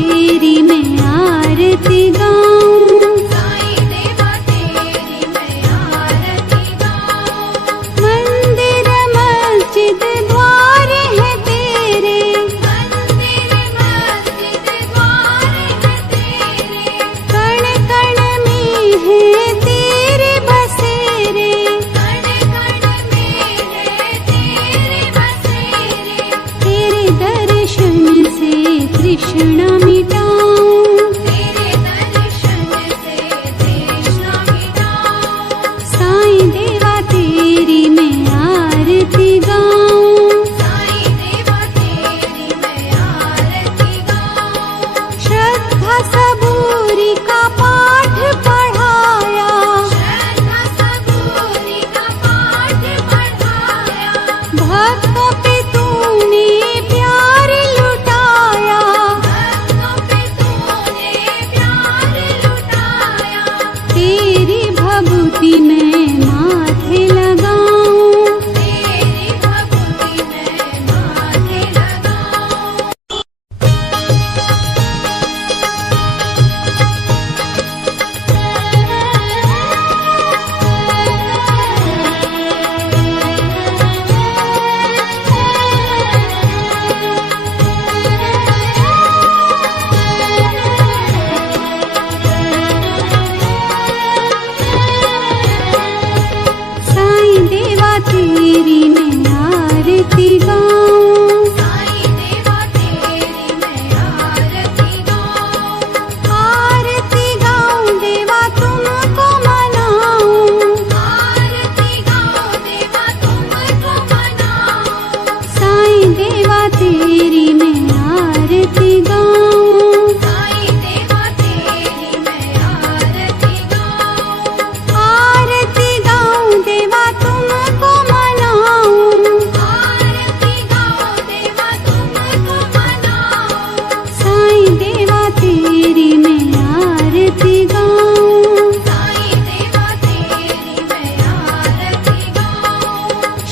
तेरी मैं आरती गाऊं, साईं देवा तेरी मैं आरती गाऊं। मंदिर मस्जिद द्वार है तेरे, मंदिर मस्जिद द्वार है तेरे, कण कण में है तेरे बसेरे, कण कण में है तेरे बसेरे। तेरे दर्शन से तृष्णा मिटाऊं, तेरे दर्शन से तृष्णा मिटाऊं। साईं देवा तेरी मैं आरती गाऊं, साईं देवा तेरी मैं आरती गाऊं। श्रद्धा सबूरी का पाठ पढ़ाया, श्रद्धा सबूरी का पाठ पढ़ाया, भक्तों पे तूने प्यार लुटाया, भक्तों पे तूने प्यार लुटाया। तेरी भभूति मैं माथे लगाऊं, तेरी भक्ति मैं माथे लगाऊं। साईं देवा तेरी मैं आरती गाऊं, साईं देवा तेरी मैं आरती गाऊं। आरती गाऊं देवा तुमको मनाऊं, आरती गाऊं देवा तुमको मनाऊं। साईं देवा तेरी मैं आरती गाऊं, साईं देवा तेरी मैं आरती गाऊं। आरती गाऊं देवा तुमको मनाऊं, आरती गाऊं देवा तुमको मनाऊं। साईं देवा तेरी मैं आरती गाऊं, साईं देवा तेरी मैं आरती गाऊं।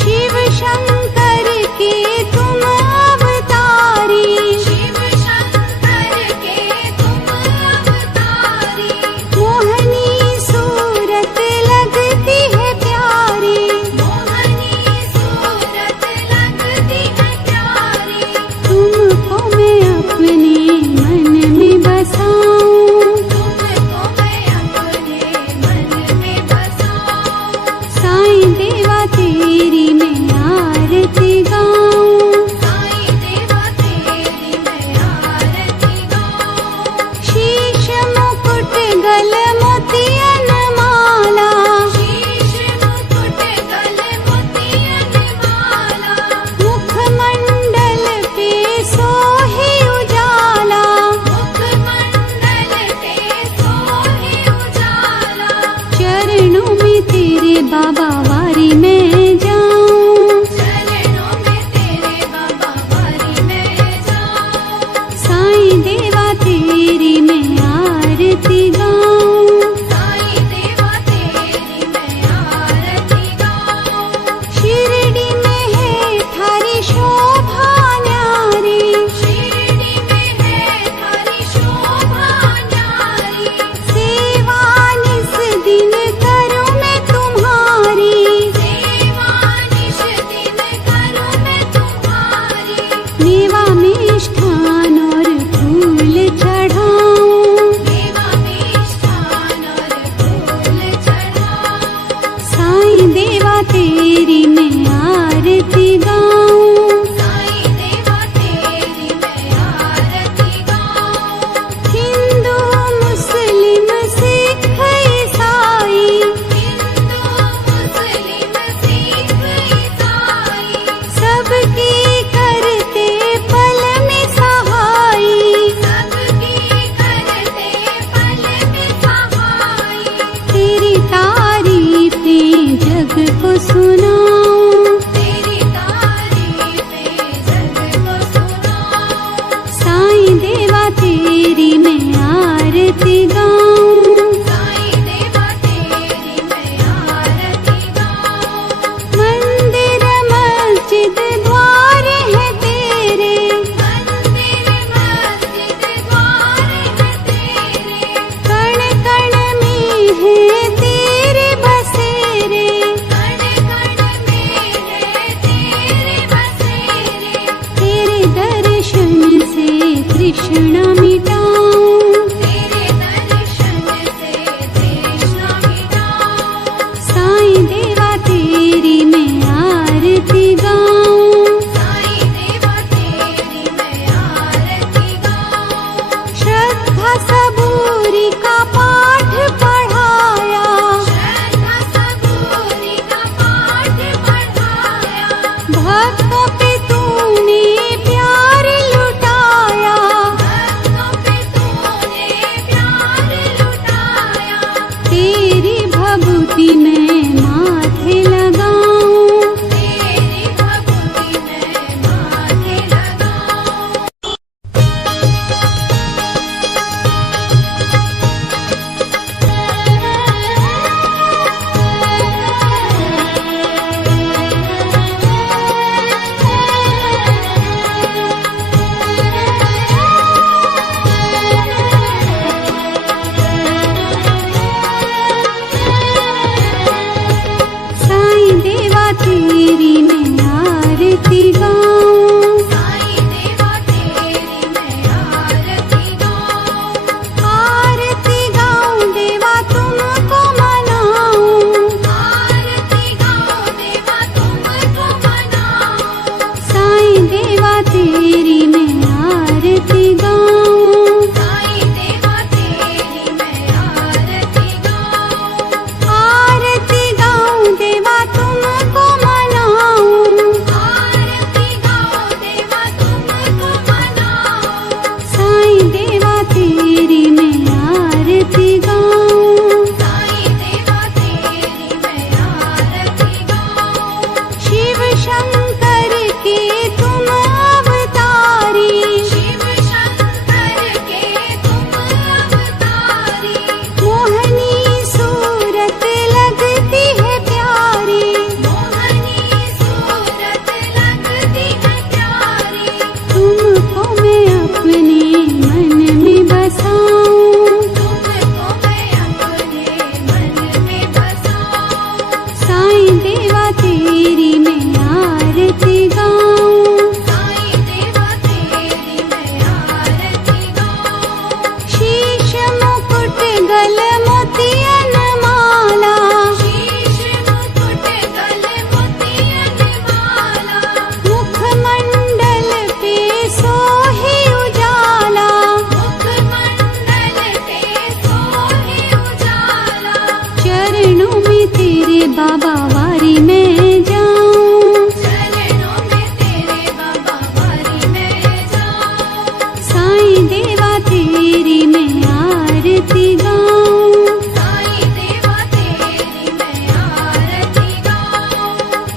शिव शंकर के तुम अवतारी, शिव शंकर के तुम अवतारी, मोहनी सूरत लगती है प्यारी, मोहनी सूरत लगती है प्यारी। तुमको मैं अपने मन में बसाऊं, तुमको मैं अपने मन में बसाऊं। साईं देवा तेरी मैं आरती गाऊं, साईं देवा तेरी मैं आरती गाऊं। शीश मुकुट गल मोतियन माला, शीश मुकुट गल मोतियन माला, मुखमंडल पे सोहे उजाला, मुखमंडल पे सोहे उजाला। चरणों में तेरे बाबा वारी में जाऊं, चरणों में तेरे बाबा वारी में जाऊं। साईं देवा तेरी मैं आरती गाऊं, साईं देवा तेरी मैं आरती गाऊं। शिरडी में है थारी शोभा न्यारी, शिरडी में है थारी शोभा न्यारी, सेवा निस दिन करूं मैं तुम्हारी, सेवा निश दिन करूं मैं तुम्हारी। मेवा मिष्ठान और फूल चढ़ाऊं, देवा मिष्ठान और फूल चढ़ाऊं। साईं देवा तेरी मैं आरती गाऊं, साईं देवा तेरी मैं आरती गाऊं। हिंदू मुस्लिम सिख ईसाई, हिंदू मुस्लिम सिख ईसाई, सबकी करते पल में सहाई, सबकी करते पल में सहाई। तेरी तारीफें जग को सुनाऊं, तेरी तारीफें जग को सुनाऊं। साईं देवा तेरी मैं आरती गाऊं, साईं देवा तेरी मैं आरती गाऊं। मंदिर मस्जिद द्वार है तेरे, मंदिर मस्जिद द्वार तृष्णा मिटाऊं। तेरे दर्शन से तृष्णा मिटाऊं। साईं देवा तेरी मैं आरती गाऊं। साईं देवा तेरी मैं आरती गाऊं। श्रद्धा सबूरी का पाठ पढ़ाया। श्रद्धा सबूरी का पाठ पढ़ाया। भक्तों पे तूने प्यार लुटाया। भक्तों पे तूने प्यार लुटाया। तेरी भभूति मैं माथे लगाऊं। तेरी भक्ति मैं माथे लगाऊं। साईं देवा तेरी मैं आरती गाऊं। साईं देवा तेरी मैं आरती गाऊं। आरती गाऊं देवा तुमको मनाऊं। आरती गाऊं देवा तुमको मनाऊं। साईं देवा तेरी मैं आरती गाऊं। साईं देवा तेरी मैं आरती गाऊं। आरती गाऊं देवा तुमको मनाऊं। आरती गाऊं देवा तुमको मनाऊं। साईं देवा तेरी मैं आरती गाऊं। साईं देवा तेरी मैं आरती गाऊं। शिव शंकर के तुम अवतारी। शिव शंकर के तुम अवतारी। मोहनी सूरत लगती है प्यारी। मोहनी सूरत लगती है प्यारी। तुमको मैं अपने मन में बसाऊं। तुमको मैं अपने मन में बसाऊं। साईं देवा तेरी मैं आरती गाऊं। साईं देवा तेरी मैं आरती गाऊं। शीश मुकुट गल मोतियन माला। शीश मुकुट गल मोतियन माला। मुखमंडल पे सोहे उजाला। मुखमंडल पे सोहे उजाला। चरणों में तेरे बाबा वारी मैं जाऊं। चरणों में तेरे बाबा वारी मैं जाऊं। साईं देवा तेरी मैं आरती गाऊं। साईं देवा तेरी मैं आरती गाऊं।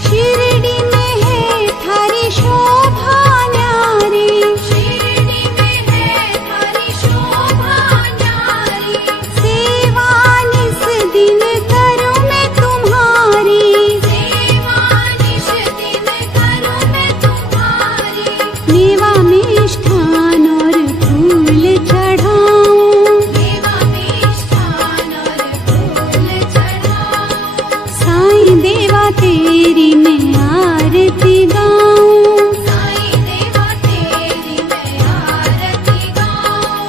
शिरडी में है थारी शोभा न्यारी। शिरडी में है थारी शोभा न्यारी। सेवा निस दिन करूं मैं तुम्हारी। सेवा निश दिन करूं मैं तुम्हारी। मेवा मिष्ठान और फूल चढ़ाऊं। देवा मिष्ठान और फूल चढ़ाऊं। साईं देवा तेरी मैं आरती गाऊं। साईं देवा तेरी मैं आरती गाऊं।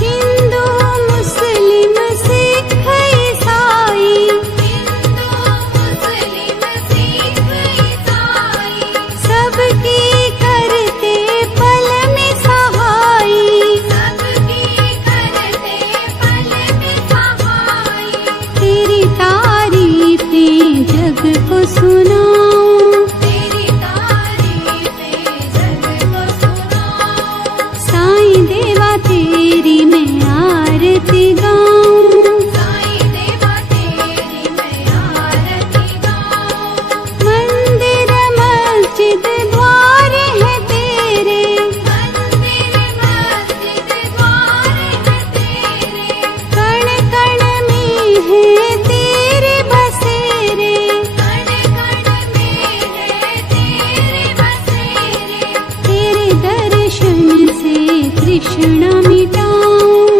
हिंदू मुस्लिम सिख ईसाई। हिंदू मुस्लिम सिख ईसाई। सबकी करते पल में सहाई। सबकी करते पल में सहाई। तेरी तारीफें जग को सुनाऊं। तेरी तारीफें जग को सुनाऊं। साईं देवा तेरी मैं आरती गाऊं। साईं देवा तेरी मैं आरती गाऊं। मंदिर मस्जिद द्वार है तेरे। मंदिर मस्जिद द्वार है तेरे। कण कण में है तेरे बसेरे। कण कण में है तेरे बसेरे। तेरे दर्शन से तृष्णा मिटाऊं।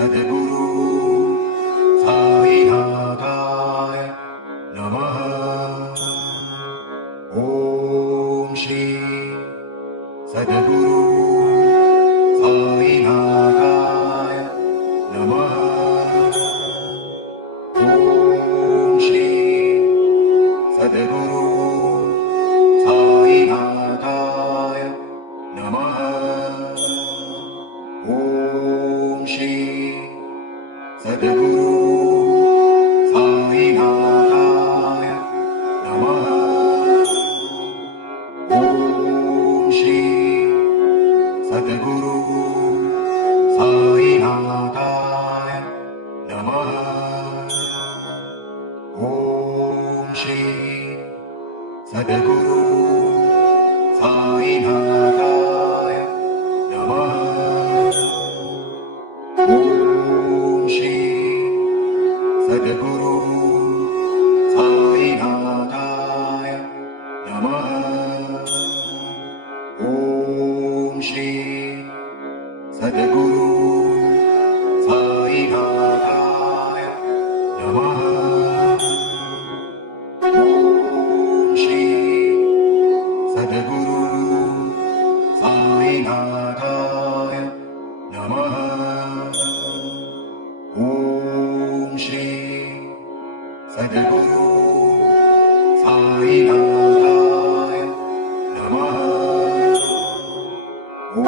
सद्गुरु साईनाथाय नमः। ॐ श्री सद्गुरु साईनाथाय नमः। ॐ श्री सद्गुरु साईनाथाय नमः। ॐ श्री सद्गुरु साईनाथाय नमः। ॐ श्री सद्गुरु साईनाथाय नमः। ॐ श्री सद्गुरु साईनाथाय नमः। ॐ श्री सद्गुरु साईनाथाय नमः। ॐ श्री सद्गुरु साईनाथाय नमः। ॐ श्री सद्गुरु साईनाथाय नमः। ॐ श्री सद्गुरु साईनाथाय नमः। ॐ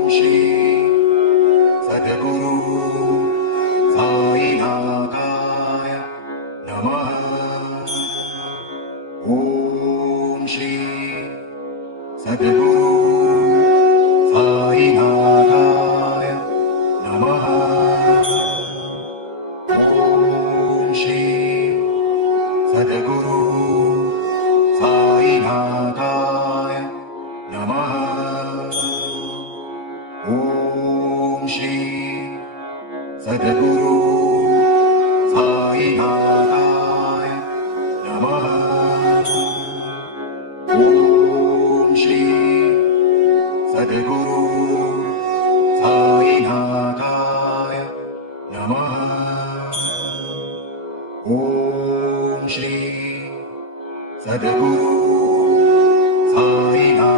श्री सद्गुरु साईनाथाय नमः। ॐ श्री सद्गुरु साईनाथाय नमः। ॐ श्री सद्गुरु साईनाथाय नमः। ॐ श्री सद्गुरु साईनाथाय नमः। ॐ श्री सद्गुरु साईनाथाय नमः। ॐ श्री सद्गुरु साईनाथाय